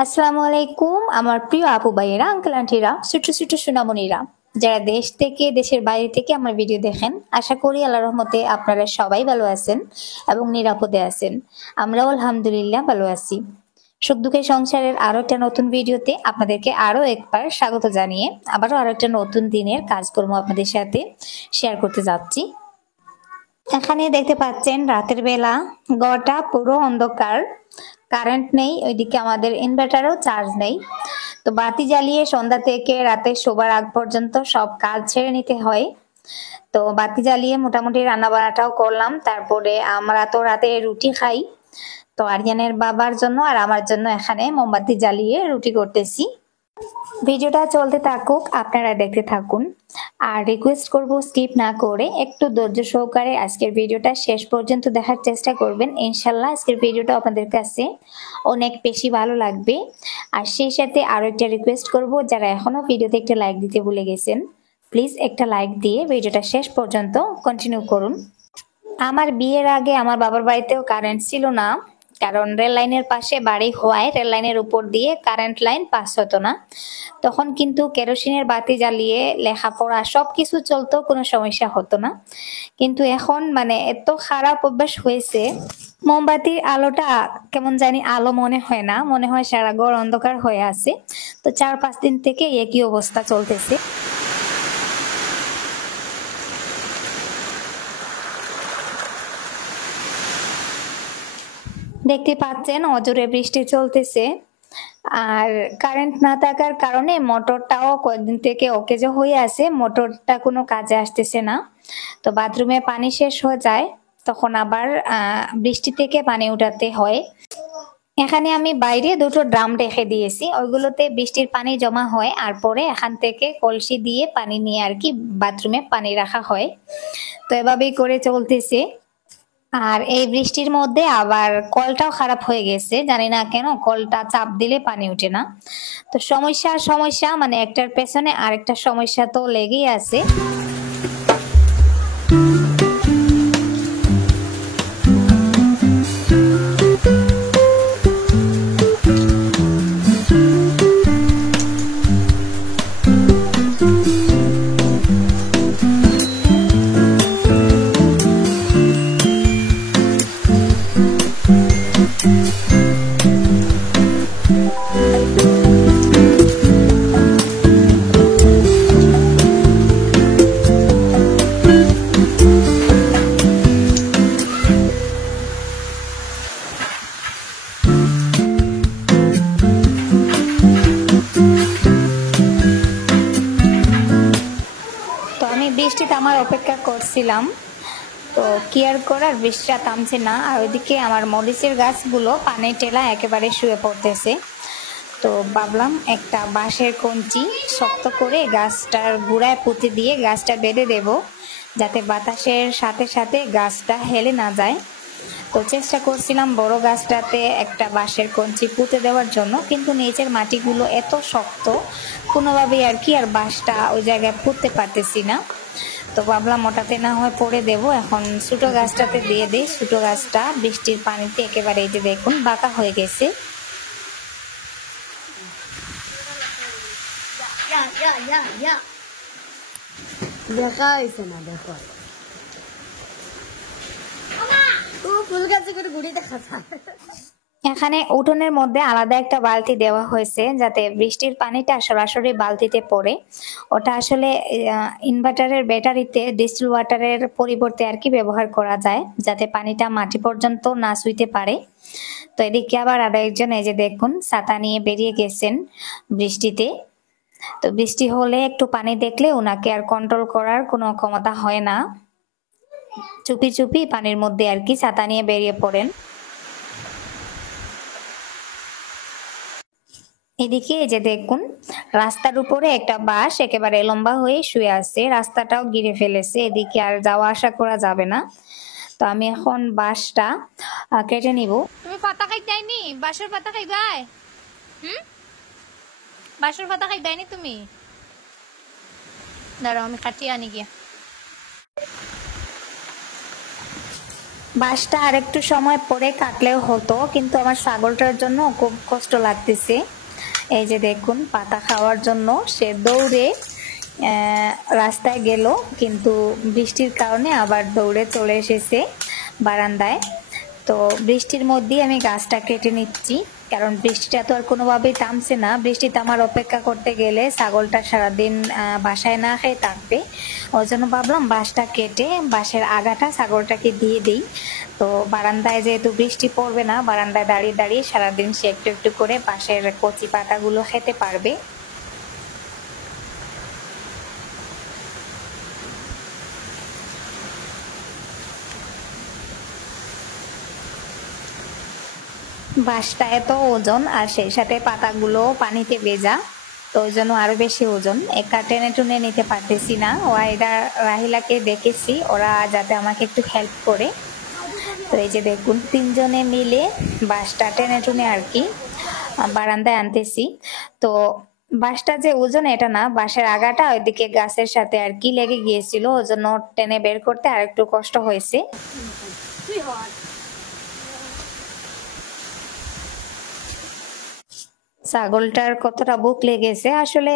আসসালামু আলাইকুম আমার প্রিয় আপু ভাইয়েরা আঙ্কেল আন্টিরা ছোট ছোট সোনামণিরা যারা দেশ থেকে দেশের বাইরে থেকে আমার ভিডিও দেখেন আশা করি আল্লাহর রহমতে আপনারা সবাই ভালো আছেন এবং নিরাপদে আছেন। আমরাও আলহামদুলিল্লাহ ভালো আছি। সুখ দুঃখের সংসারের আরো একটা নতুন ভিডিওতে আপনাদেরকে আরো একবার স্বাগত জানিয়ে আবারও আরো একটা নতুন দিনের কাজকর্ম আপনাদের সাথে শেয়ার করতে যাচ্ছি। এখানে দেখতে পাচ্ছেন রাতের বেলা ঘরটা পুরো অন্ধকার, কারেন্ট নেই, ওইদিকে আমাদের ইনভার্টারও চার্জ নেই। তো বাতি জ্বালিয়ে সন্ধ্যা থেকে রাতে শোবার আগ পর্যন্ত সব কাজ ছেড়ে নিতে হয়। তো বাতি জ্বালিয়ে মোটামুটি রান্না বান্নাটাও করলাম, তারপরে আমরা তো রাতে রুটি খাই। তো আরিয়ানের বাবার জন্য আর আমার জন্য এখানে মোমবাতি জ্বালিয়ে রুটি করতেছি। ভিডিওটা চলতে থাকুক, আপনারা দেখতে থাকুন। আর রিকোয়েস্ট করব স্কিপ না করে একটু ধৈর্য সহকারে আজকের ভিডিওটা শেষ পর্যন্ত দেখার চেষ্টা করবেন। ইনশাল্লাহ আজকের ভিডিওটা আপনাদের কাছে অনেক বেশি ভালো লাগবে। আর সেই সাথে আরো একটা রিকোয়েস্ট করব, যারা এখনো ভিডিওতে একটা লাইক দিতে ভুলে গেছেন প্লিজ একটা লাইক দিয়ে ভিডিওটা শেষ পর্যন্ত কন্টিনিউ করুন। আমার বিয়ের আগে আমার বাবার বাড়িতেও কারেন্ট ছিল না, কারণ রেল লাইনের পাশে বাড়ি হওয়ায় রেল লাইনের উপর দিয়ে কারেন্ট লাইন পাস হতো না। তখন কিন্তু কেরোসিনের বাতি জ্বালিয়ে লেখাপড়া সবকিছু চলতো, কোনো সমস্যা হতো না। কিন্তু এখন মানে এত খারাপ অভ্যাস হয়েছে, মোমবাতির আলোটা কেমন জানি আলো মনে হয় না, মনে হয় সারা ঘর অন্ধকার হয়ে আছে। তো 4-5 দিন থেকে একই অবস্থা চলতেছে। দেখতে পাচ্ছেন অজোরে বৃষ্টি চলতেছে, আর কারেন্ট না থাকার কারণে মোটরটাও কয়েকদিন থেকে অকেজো হয়ে আছে, মোটরটা কোনো কাজে আসতেছে না। তো বাথরুমে পানি শেষ হয়ে যায়, তখন আবার বৃষ্টি থেকে পানি উঠাতে হয়। এখানে আমি বাইরে দুটো ড্রাম রেখে দিয়েছি, ওইগুলোতে বৃষ্টির পানি জমা হয়, আর পরে এখান থেকে কলসি দিয়ে পানি নিয়ে আর কি বাথরুমে পানি রাখা হয়। তো এভাবেই করে চলতেছে। আর এই বৃষ্টির মধ্যে আবার কলটাও খারাপ হয়ে গেছে, জানি না কেন কলটা চাপ দিলে পানি ওঠে না। তো সমস্যা সমস্যা মানে একটার পেছনে আরেকটা সমস্যা তো লেগেই আছে। তো আমি বৃষ্টিতে আমার অপেক্ষা করছিলাম, তো কেয়ার করার বৃষ্টিটা থামছে না, আর ওইদিকে আমার মরিচের গাছগুলো পানি টেলা একেবারে শুয়ে পড়তেছে। তো ভাবলাম একটা বাঁশের কঞ্চি শক্ত করে গাছটার গোড়ায় পুঁতে দিয়ে গাছটা বেঁধে দেব, যাতে বাতাসের সাথে সাথে গাছটা হেলে না যায়। তো চেষ্টা করছিলাম বড় গাছটাতে একটা বাঁশের কঞ্চি পুঁতে দেওয়ার জন্য, কিন্তু নিচের মাটিগুলো এত শক্ত কোনোভাবেই আর কি আর বাঁশটা ওই জায়গায় পুঁততে পারতেছি না। তো ভাবলাম ওটাতে না হয় পরে দেব, এখন ছোটো গাছটাতে দিয়ে দিই। ছোটো গাছটা বৃষ্টির পানিতে একেবারে এই যে দেখুন বাঁকা হয়ে গেছে। দেখা হয়েছে না, দেখো ফুল গাছে করে ঘুরে দেখা যায়। এখানে উঠোনের মধ্যে আলাদা একটা বালতি দেওয়া হয়েছে, যাতে বৃষ্টির পানিটা সরাসরি বালতিতে পড়ে। ওটা আসলে ইনভার্টারের ব্যাটারিতে ডিস্টিল ওয়াটারের পরিবর্তে আর কি ব্যবহার করা যায়, যাতে পানিটা মাটি পর্যন্ত না ছুঁইতে পারে। তো এদিকে আবার আরো একজন এই যে দেখুন ছাতা নিয়ে বেরিয়ে গেছেন বৃষ্টিতে। তো বৃষ্টি হলে একটু পানি দেখলে ওনাকে আর কন্ট্রোল করার কোনো ক্ষমতা হয় না, চুপি চুপি পানির মধ্যে আর কি ছাতা নিয়ে বেরিয়ে পড়েন। এদিকে এই যে দেখুন রাস্তার উপরে একটা বাস একেবারে লম্বা হয়ে শুয়ে আছে, রাস্তাটাও ঘিরে ফেলেছে, এদিকে আর যাওয়া আসা করা যাবে না। তো আমি এখন বাসটা কেটে নিব। তুমি পাতা খাইতাইনি? বাসর পাতা খাইবাই? বাসর পাতা খাইবাইনি তুমি? দাঁড়াও আমি কাটিয়ে আনি গিয়া। বাঁশটা আর একটু সময় পরে কাটলেও হতো, কিন্তু আমার ছাগলটার জন্য খুব কষ্ট লাগতেছে। এই যে দেখুন, পাতা খাওয়ার জন্য সে দৌড়ে রাস্তায় গেল, কিন্তু বৃষ্টির কারণে আবার দৌড়ে চলে এসেছে বারান্দায়। তো বৃষ্টির মধ্যেই আমি গাছটা কেটে নিচ্ছি, কারণ বৃষ্টিটা তো আর কোনোভাবেই থামছে না। বৃষ্টি থামার অপেক্ষা করতে গেলে ছাগলটা সারাদিন বাসায় না খেয়ে থাকবে। ওই জন্য ভাবলাম বাঁশটা কেটে বাঁশের আগাটা ছাগলটাকে দিয়ে দিই। তো বারান্দায় যেহেতু বৃষ্টি পড়বে না, বারান্দায় দাঁড়িয়ে দাঁড়িয়ে সারাদিন সে একটু একটু করে বাঁশের কচি পাতাগুলো খেতে পারবে। বাঁশটা এত ওজন, আর সেই সাথে পাতাগুলো পানিতে ভেজা, তো ওই জন্য আরো বেশি ওজন। একা টেনে টুনে নিতে পারতেছি না। ওয়াইদা রাহিলাকে দেখেছি ওরা যাতে আমাকে একটু হেল্প করে। তো এই যে দেখুন, তিনজনে মিলে বাঁশটা টেনে টুনে আর কি বারান্দায় আনতেছি। তো বাঁশটা যে ওজন এটা না, বাঁশের আগাটা ওইদিকে গাছের সাথে আর কি লেগে গিয়েছিল, ওই জন্য টেনে বের করতে আর একটু কষ্ট হয়েছে। ছাগলটার কতটা বুক লেগেছে আসলে।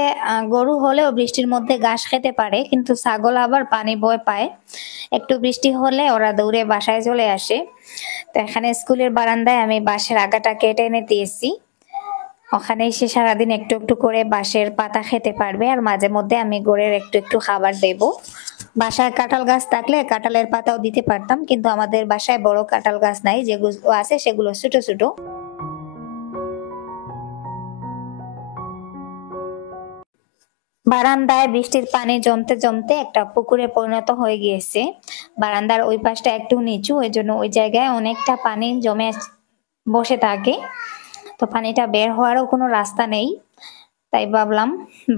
গরু হলেও বৃষ্টির মধ্যে ঘাস খেতে পারে, কিন্তু ছাগল আবার পানি ভয় পায়। একটু বৃষ্টি হলে ওরা দৌড়ে বাসায় চলে আসে। তো এখানে স্কুলের বারান্দায় আমি বাঁশের আগাটা কেটে এনে দিয়েছি। ওখানে সে সারাদিন একটু একটু করে বাঁশের পাতা খেতে পারবে, আর মাঝে মধ্যে আমি গড়ের একটু একটু খাবার দেব। বাসায় কাঁঠাল গাছ থাকলে কাঁঠালের পাতাও দিতে পারতাম, কিন্তু আমাদের বাসায় বড় কাঁঠাল গাছ নাই, যেগুলো আছে সেগুলো ছোট ছোট। বারান্দায় বৃষ্টির পানি জমতে জমতে একটা পুকুরে পরিণত হয়ে গিয়েছে। বারান্দার ওই পাশটা একটু নিচু, ওই জন্য ওই জায়গায় অনেকটা পানি জমে বসে থাকে। তো পানিটা বের হওয়ারও কোনো রাস্তা নেই, তাই ভাবলাম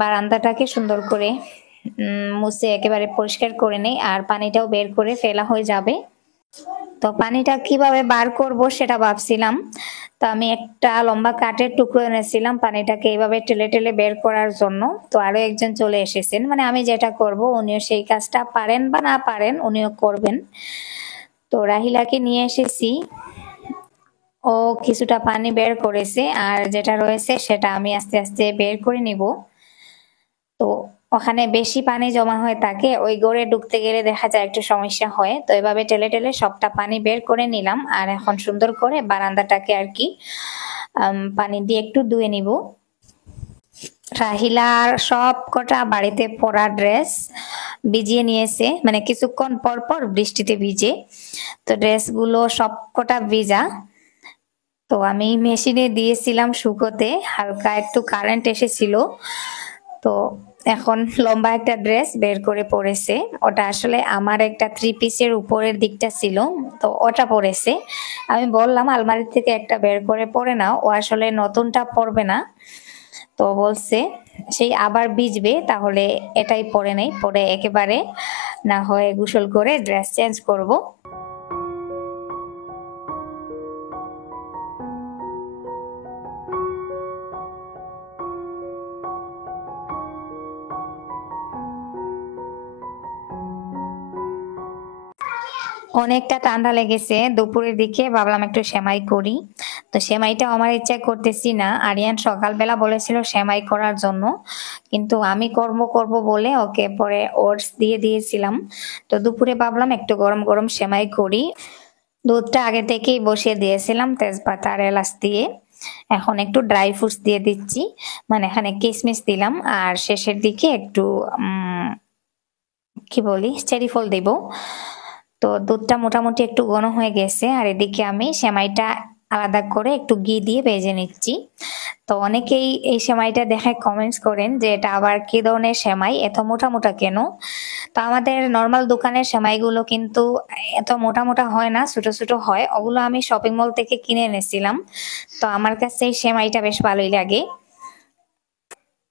বারান্দাটাকে সুন্দর করে মুছে একেবারে পরিষ্কার করে নেই, আর পানিটাও বের করে ফেলা হয়ে যাবে। তো পানিটা কিভাবে বার করব সেটা ভাবছিলাম। তো আমি একটা লম্বা কাঠের টুকরো এনেছিলাম পানিটাকে এইভাবে টেলে টেলে বের করার জন্য। তো আরো একজন চলে এসেছেন, মানে আমি যেটা করব উনিও সেই কাজটা পারেন বা না পারেন উনিও করবেন। তো রাহিলাকে নিয়ে এসেছি, ও কিছুটা পানি বের করেছে, আর যেটা রয়েছে সেটা আমি আস্তে আস্তে বের করে নিব। তো ওখানে বেশি পানি জমা হয়ে থাকে, ওই গড়ে ঢুকতে গেলে দেখা যায় একটু সমস্যা হয়। তো এভাবে টেলে টেলে সবটা পানি বের করে নিলাম, আর এখন সুন্দর করে বারান্দাটাকে আর কি পানি দিয়ে একটু ধুয়ে নিব। রাহিলার সব কটা বাড়িতে পরা ড্রেস ভিজিয়ে নিয়েছে, মানে কিছুক্ষণ পর পর বৃষ্টিতে ভিজে। তো ড্রেসগুলো সব কটা ভিজা। তো আমি মেশিনে দিয়েছিলাম শুকোতে, হালকা একটু কারেন্ট এসেছিল। তো এখন লম্বা একটা ড্রেস বের করে পরেছে। ওটা আসলে আমার একটা 3 পিসের উপরের দিকটা ছিল, তো ওটা পরেছে। আমি বললাম আলমারি থেকে একটা বের করে পরে নাও, ও আসলে নতুনটা পরবে না। তো বলছে সেই আবার ভিজবে, তাহলে এটাই পরে নেই, পরে একেবারে না হয় গোসল করে ড্রেস চেঞ্জ করব। অনেকটা ঠান্ডা লেগেছে দুপুরের দিকে, ভাবলাম একটু সেমাই করি। তো সেমাইটা আমার ইচ্ছা করতেছি না, আরিয়ান সকালবেলা বলেছিল সেমাই করার জন্য, কিন্তু আমি কর্ম করব বলে ওকে পরে ওটস দিয়ে দিয়েছিলাম। তো দুপুরে ভাবলাম একটু গরম গরম সেমাই করি। দুধটা আগে থেকেই বসিয়ে দিয়েছিলাম তেজপাতা আর এলাচ দিয়ে। এখন একটু ড্রাই ফ্রুটস দিয়ে দিচ্ছি, মানে এখানে কিশমিশ দিলাম, আর শেষের দিকে একটু কি বলি চেরি ফল দেব। তো দুধটা মোটামুটি একটু ঘন হয়ে গেছে, আর এদিকে আমি সেমাইটা আলাদা করে একটু ঘি দিয়ে ভেজে নিচ্ছি। তো অনেকেই এই সেমাইটা দেখে কমেন্টস করেন যে এটা আবার কি ধরনের সেমাই, এত মোটা মোটা কেন। তো আমাদের নর্মাল দোকানের সেমাইগুলো কিন্তু এত মোটা মোটা হয় না, ছোট ছোট হয়। ওগুলো আমি শপিং মল থেকে কিনে এনেছিলাম। তো আমার কাছে এই সেমাইটা বেশ ভালোই লাগে।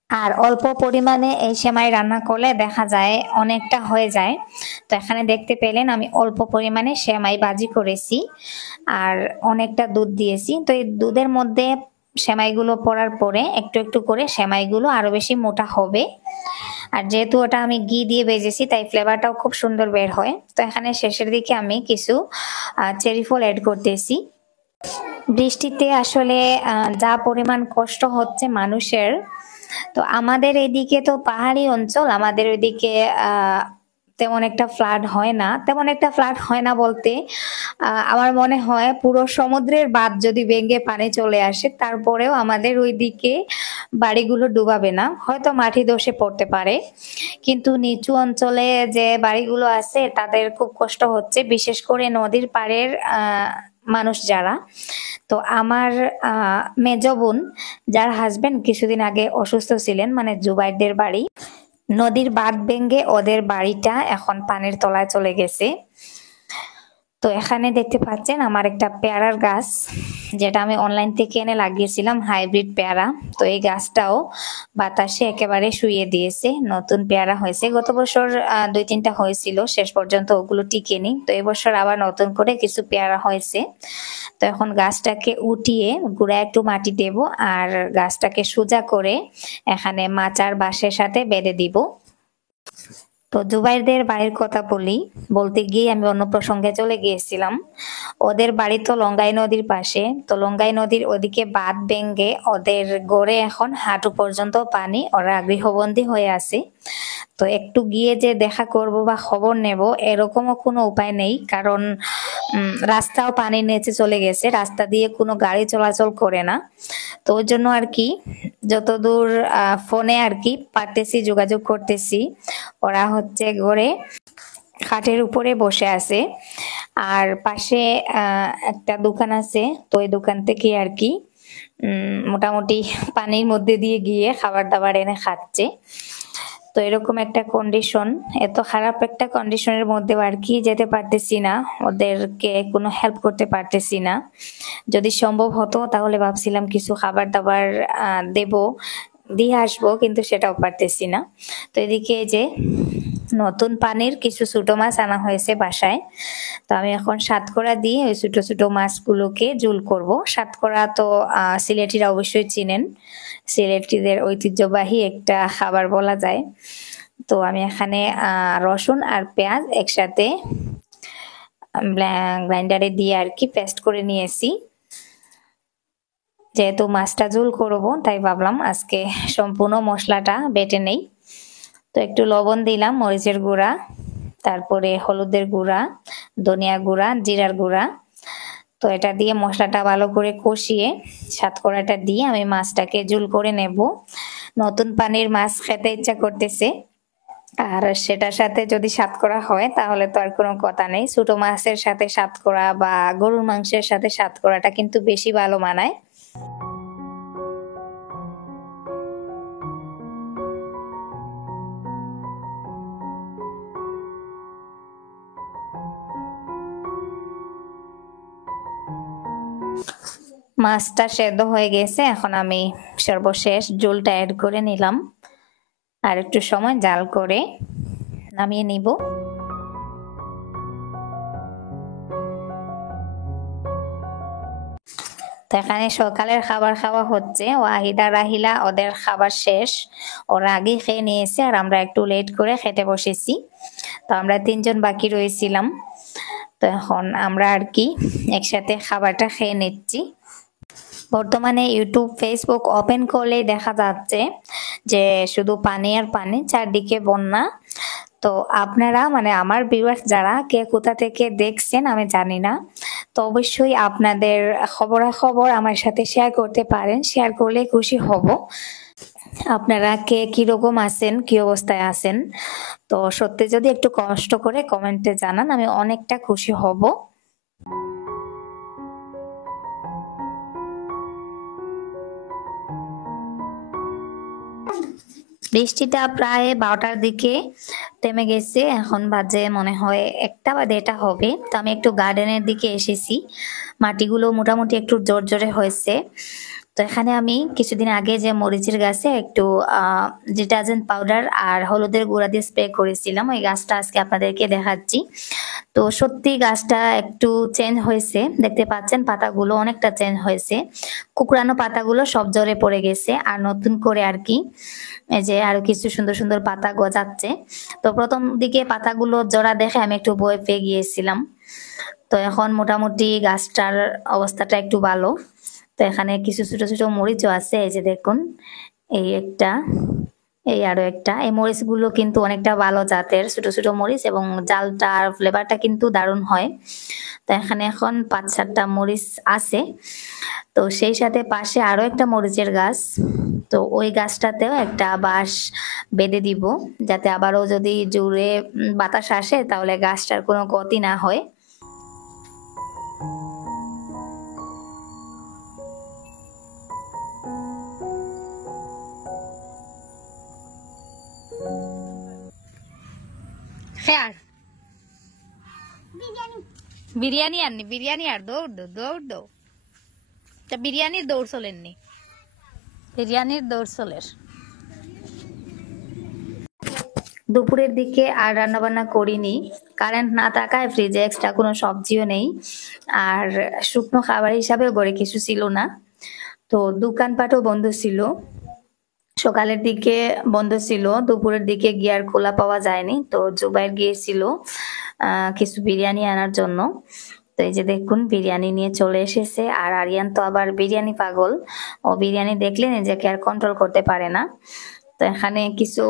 আর অল্প পরিমাণে এই সেমাই রান্না করলে দেখা যায় অনেকটা হয়ে যায়। তো এখানে দেখতে পেলেন আমি অল্প পরিমাণে সেমাই ভাজি করেছি, আর অনেকটা দুধ দিয়েছি। তো এই দুধের মধ্যে সেমাইগুলো পড়ার পরে একটু একটু করে সেমাইগুলো আরো বেশি মোটা হবে। আর যেহেতু ওটা আমি ঘি দিয়ে ভেজেছি তাই ফ্লেভারটাও খুব সুন্দর বের হয়। তো এখানে শেষের দিকে আমি কিছু চেরি ফল অ্যাড করতেছি। বৃষ্টিতে আসলে যা পরিমাণ কষ্ট হচ্ছে মানুষের, তো আমাদের এদিকে তো পাহাড়ি অঞ্চল, আমাদের ওইদিকে তেমন একটা ফ্লাড হয় না। তেমন একটা ফ্লাড হয় না বলতে আমার মনে হয় পুরো সমুদ্রের বাঁধ যদি ভেঙে পানি চলে আসে তারপরেও আমাদের ওইদিকে বাড়িগুলো ডুবাবে না, হয়তো মাটি ধসে পড়তে পারে, কিন্তু নিচু অঞ্চলে যে বাড়িগুলো আছে তাদের খুব কষ্ট হচ্ছে, বিশেষ করে নদীর পাড়ের মানুষ যারা। তো আমার মেজ বোন, যার হাজবেন্ড কিছুদিন আগে অসুস্থ ছিলেন, মানে জুবাইরদের বাড়ি, নদীর বাঁধ ভেঙে ওদের বাড়িটা এখন পানির তলায় চলে গেছে। তো এখানে দেখতে পাচ্ছেন আমার একটা পেয়ারার গাছ, যেটা আমি অনলাইন থেকে এনে লাগিয়েছিলাম, হাইব্রিড পেয়ারা। তো এই গাছটাও বাতাসে একেবারে শুইয়ে দিয়েছে, নতুন পেয়ারা হয়েছে। গত বছর 2-3টা হয়েছিল, শেষ পর্যন্ত ওগুলো টিকেনি। তো এবছর আবার নতুন করে কিছু পেয়ারা হয়েছে। তো এখন গাছটাকে উঠিয়ে গুঁড়া একটু মাটি দেব আর গাছটাকে সোজা করে এখানে মাচার বাঁশের সাথে বেঁধে দিব। তো জুবাইরদের বাড়ির কথা বলতে গিয়ে আমি অন্য প্রসঙ্গে চলে গিয়েছিলাম। ওদের বাড়ি তো লঙ্গাই নদীর পাশে। তো লঙ্গাই নদীর ওদিকে বাঁধ ভেঙে ওদের গড়ে এখন হাঁটু পর্যন্ত পানি, ওরা গৃহবন্দী হয়ে আছে। তো একটু গিয়ে যে দেখা করব বা খবর নেব এরকমও কোনো উপায় নেই, কারণ রাস্তাও পানির নিচে চলে গেছে, রাস্তা দিয়ে কোনো গাড়ি চলাচল করে না। তো ওই জন্য আর কি যতদূর ফোনে আর কি পারতেছি যোগাযোগ করতেছি। ওরা হচ্ছে ঘরে খাটের উপরে বসে আছে, আর পাশে একটা দোকান আছে। তো ওই দোকান থেকে আর কি মোটামুটি পানির মধ্যে দিয়ে গিয়ে খাবার দাবার এনে খাচ্ছে। তো এরকম একটা কন্ডিশন, এত খারাপ একটা কন্ডিশনের মধ্যে আর কি যেতে পারতেছি না, ওদেরকে কোনো হেল্প করতে পারতেছি না। যদি সম্ভব হতো তাহলে ভাবছিলাম কিছু খাবার দাবার দিয়ে আসবো, কিন্তু সেটাও পারতেছি না। তো এদিকে যে নতুন পানির কিছু ছোট মাছ আনা হয়েছে বাসায়। তো আমি এখন সাতকরা দিয়ে ওই ছোট ছোট মাছগুলোকে ঝোল করব। সাতকরা তো সিলেটিরা অবশ্যই চিনেন, সিলেটিদের ঐতিহ্যবাহী একটা খাবার বলা যায়। তো আমি এখানে রসুন আর পেঁয়াজ একসাথে গ্রাইন্ডারে দিয়ে আর কি পেস্ট করে নিয়েছি। যেহেতু মাছটা ঝোল করব তাই ভাবলাম আজকে সম্পূর্ণ মশলাটা বেটে নেই। তো একটু লবণ দিলাম, মরিচের গুঁড়া, তারপরে হলুদের গুঁড়া, ধনিয়া গুঁড়া, জিরার গুঁড়া। তো এটা দিয়ে মশলাটা ভালো করে কষিয়ে সাতকড়াটা দিয়ে আমি মাছটাকে ঝোল করে নেব। নতুন পানির মাছ খেতে ইচ্ছা করতেছে, আর সেটার সাথে যদি সাতকড়া হয় তাহলে তো আর কোনো কথা নেই। ছোট মাছের সাথে সাতকড়া বা গরুর মাংসের সাথে সাতকড়াটা কিন্তু বেশি ভালো মানায়। মাছটা সেদ্ধ হয়ে গেছে, এখন আমি সর্বশেষ ঝোলটা অ্যাড করে নিলাম আর একটু সময় জাল করে নামিয়ে নিব। তো এখানে সকালের খাবার খাওয়া হচ্ছে, ওয়াহিদা রাহিলা ওদের খাবার শেষ, ওরা আগে খেয়ে নিয়েছে আর আমরা একটু লেট করে খেতে বসেছি। তো আমরা 3জন বাকি রয়েছিলাম। তো এখন আমরা আর কি একসাথে খাবারটা খেয়ে নিচ্ছি। বর্তমানে ইউটিউব ফেসবুক ওপেন করলেই দেখা যাচ্ছে যে শুধু পানি আর পানি, চারদিকে বন্যা। তো আপনারা মানে আমার ভিউয়ার্স যারা কে কোথা থেকে দেখছেন আমি জানি না, তো অবশ্যই আপনাদের খবরাখবর আমার সাথে শেয়ার করতে পারেন, শেয়ার করলে খুশি হব। আপনারা কে কিরকম আছেন, কি অবস্থায় আছেন, তো সত্যি যদি একটু কষ্ট করে কমেন্টে জানান, আমি অনেকটা খুশি হব। বৃষ্টিটা প্রায় 12টার দিকে থেমে গেছে, এখন বাজে মনে হয় 1টা বা 1:30 হবে। তো আমি একটু গার্ডেনের দিকে এসেছি, মাটিগুলো মোটামুটি একটু জোর জোরে হয়েছে। তো এখানে আমি কিছুদিন আগে যে মরিচের গাছে একটু ডিটারজেন্ট পাউডার আর হলুদের গুঁড়া দিয়ে স্প্রে করেছিলাম, ওই গাছটা আজকে আপনাদেরকে দেখাচ্ছি। তো তো সত্যি গাছটা একটু চেঞ্জ হয়েছে, দেখতে পাচ্ছেন পাতাগুলো অনেকটা চেঞ্জ হয়েছে, কুকড়ানো পাতাগুলো সব ঝরে পড়ে গেছে আর নতুন করে আর কি এই যে আরো কিছু সুন্দর সুন্দর পাতা গজাচ্ছে। তো প্রথম দিকে পাতাগুলো জোড়া দেখে আমি একটু ভয় পেয়ে গিয়েছিলাম। তো এখন মোটামুটি গাছটার অবস্থাটা একটু ভালো। তো এখানে কিছু ছোট ছোট মরিচও আছে, এই যে দেখুন, এই একটা, এই আরো একটা। এই মরিচগুলো কিন্তু অনেকটা ভালো জাতের ছোট ছোট মরিচ এবং জালটা আর ফ্লেভারটা কিন্তু দারুণ হয়। তো এখানে এখন 5-7টা মরিচ আছে। তো সেই সাথে পাশে আরো একটা মরিচের গাছ। তো ওই গাছটাতেও একটা বাঁশ বেঁধে দিব, যাতে আবারও যদি জোরে বাতাস আসে তাহলে গাছটার কোনো ক্ষতি না হয়। খেয়ার বিরিয়ানি আননি, বিরিয়ানি আর দৌড় দো দৌড় দো। তা বিরিয়ানির দৌড় চলেননি, বিরিয়ানির দৌড় চলের। দুপুরের দিকে আর রান্না বান্না করিনি, কারেন্ট না থাকায় ফ্রিজে এক্সট্রা কোনো সবজিও নেই, আর শুকনো খাবার হিসাবে ঘরে কিছু ছিল না। তো দোকানপাটও বন্ধ ছিল, সকালের দিকে বন্ধ ছিল, দুপুরের দিকে গিয়ে আর খোলা পাওয়া যায়নি। তো জুবাইর গিয়েছিল কিছু বিরিয়ানি আনার জন্য। তো এই যে দেখুন বিরিয়ানি নিয়ে চলে এসেছে, আর আরিয়ান তো আবার বিরিয়ানি পাগল, ও বিরিয়ানি দেখলে নিজেকে আর কন্ট্রোল করতে পারে না। তো এখানে কিছু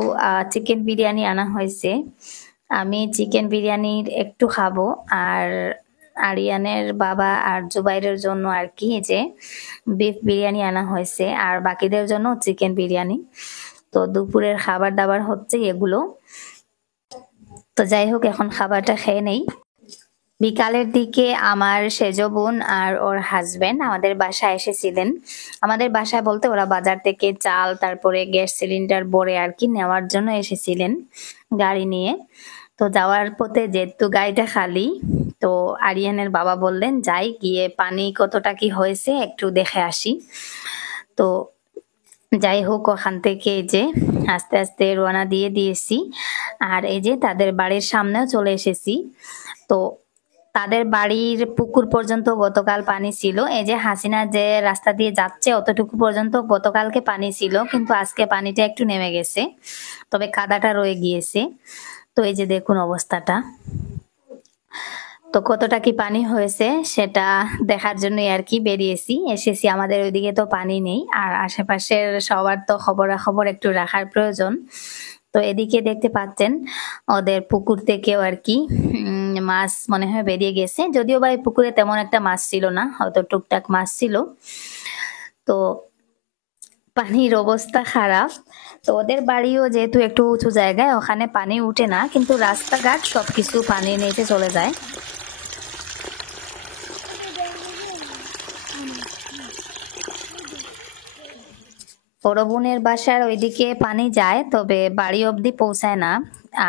চিকেন বিরিয়ানি আনা হয়েছে, আমি চিকেন বিরিয়ানির একটু খাবো, আর আরিয়ানের বাবা আর জুবাইরের জন্য আর কি যে বিফ বিরিয়ানি আনা হয়েছে, আর বাকিদের জন্য চিকেন বিরিয়ানি। তো দুপুরের খাবার দাবার হচ্ছে এগুলো। তো যাই হোক, এখন খাবারটা খেয়ে নেই। বিকালের দিকে আমার সেজ বোন আর ওর হাজবেন্ড আমাদের বাসায় এসেছিলেন। আমাদের বাসায় বলতে ওরা বাজার থেকে চাল তারপরে গ্যাস সিলিন্ডার ভরে আর কি নেওয়ার জন্য এসেছিলেন গাড়ি নিয়ে। তো যাওয়ার পথে যেহেতু গাড়িটা খালি, তো আরিয়ানের বাবা বললেন যাই গিয়ে পানি কতটা কি হয়েছে একটু দেখে আসি। তো যাই হোক, ওখান থেকে এই যে আস্তে আস্তে রওনা দিয়ে দিয়েছি, আর এই যে তাদের বাড়ির সামনেও চলে এসেছি। তো তাদের বাড়ির পুকুর পর্যন্ত গতকাল পানি ছিল, এই যে হাসিনা যে রাস্তা দিয়ে যাচ্ছে অতটুকু পর্যন্ত গতকালকে পানি ছিল, কিন্তু আজকে পানিটা একটু নেমে গেছে, তবে কাদাটা রয়ে গিয়েছে। তো এই যে দেখুন অবস্থাটা। তো কতটা কি পানি হয়েছে সেটা দেখার জন্যই আর কি বেরিয়েছি, এসেছি। আমাদের ওইদিকে তো পানি নেই, আর আশেপাশের সবার তো খবরাখবর একটু রাখার প্রয়োজন। তো এদিকে দেখতে পাচ্ছেন ওদের পুকুর থেকেও আর কি মাছ মনে হয় বেরিয়ে গেছে, যদিও বা এই পুকুরে তেমন একটা মাছ ছিল না, হয়তো টুকটাক মাছ ছিল। তো পানির অবস্থা খারাপ। তো ওদের বাড়িও যেহেতু একটু উঁচু জায়গায়, ওখানে পানি উঠে না, কিন্তু রাস্তাঘাট সবকিছু পানির নিচে চলে যায়। বড় বোনের বাসার ওইদিকে পানি যায়, তবে বাড়ি অবধি পৌঁছায় না।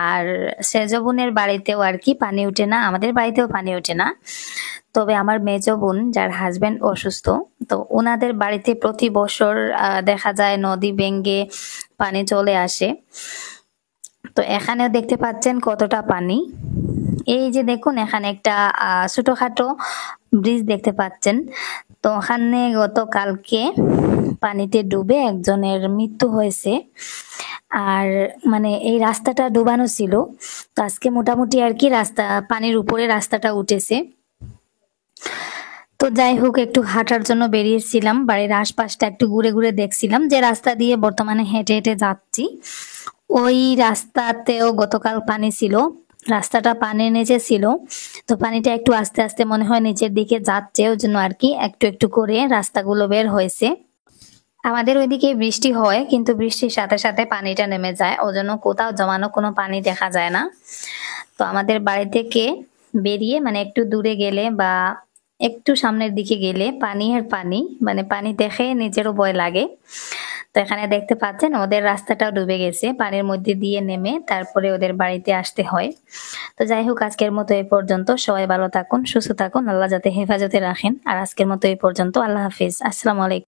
আর সেজ বোনের বাড়িতেও আর কি পানি উঠে না, আমাদের বাড়িতেও পানি ওঠে না। তবে আমার মেজ বোন যার হাজবেন্ড অসুস্থ, তো ওনাদের বাড়িতে প্রতি বছর দেখা যায় নদী ভেঙে পানি চলে আসে। তো এখানেও দেখতে পাচ্ছেন কতটা পানি। এই যে দেখুন এখানে একটা ছোটখাটো ব্রিজ দেখতে পাচ্ছেন। তো ওখানে গতকালকে পানিতে ডুবে একজনের মৃত্যু হয়েছে, আর মানে এই রাস্তাটা ডুবানো ছিল। তো আজকে মোটামুটি আর কি রাস্তা পানির উপরে রাস্তাটা উঠেছে। তো যাই হোক, একটু হাঁটার জন্য বেরিয়েছিলাম, বাড়ির আশপাশটা একটু ঘুরে ঘুরে দেখছিলাম, যে রাস্তা দিয়ে বর্তমানে হেঁটে হেঁটে যাচ্ছি ওই রাস্তাতেও গতকাল পানি ছিল, রাস্তাটা পানির নিচে ছিল। তো পানিটা একটু আস্তে আস্তে মনে হয় নিচের দিকে যাচ্ছে, ওই জন্য আর কি একটু একটু করে রাস্তাগুলো বের হয়েছে। আমাদের ওইদিকে বৃষ্টি হয়, কিন্তু বৃষ্টির সাথে সাথে পানিটা নেমে যায়, ওজন্য কোথাও জমানো কোনো পানি দেখা যায় না। তো আমাদের বাড়ি থেকে বেরিয়ে মানে একটু দূরে গেলে বা একটু সামনের দিকে গেলে পানি আর পানি, মানে পানি দেখে নিজেরও ভয় লাগে। তো এখানে দেখতে পাচ্ছেন ওদের রাস্তাটাও ডুবে গেছে, পানির মধ্যে দিয়ে নেমে তারপরে ওদের বাড়িতে আসতে হয়। তো যাই হোক, আজকের মতো এই পর্যন্ত। সবাই ভালো থাকুন, সুস্থ থাকুন, আল্লাহ যাতে হেফাজতে রাখেন। আর আজকের মতো এই পর্যন্ত, আল্লাহ হাফিজ, আসসালামু আলাইকুম।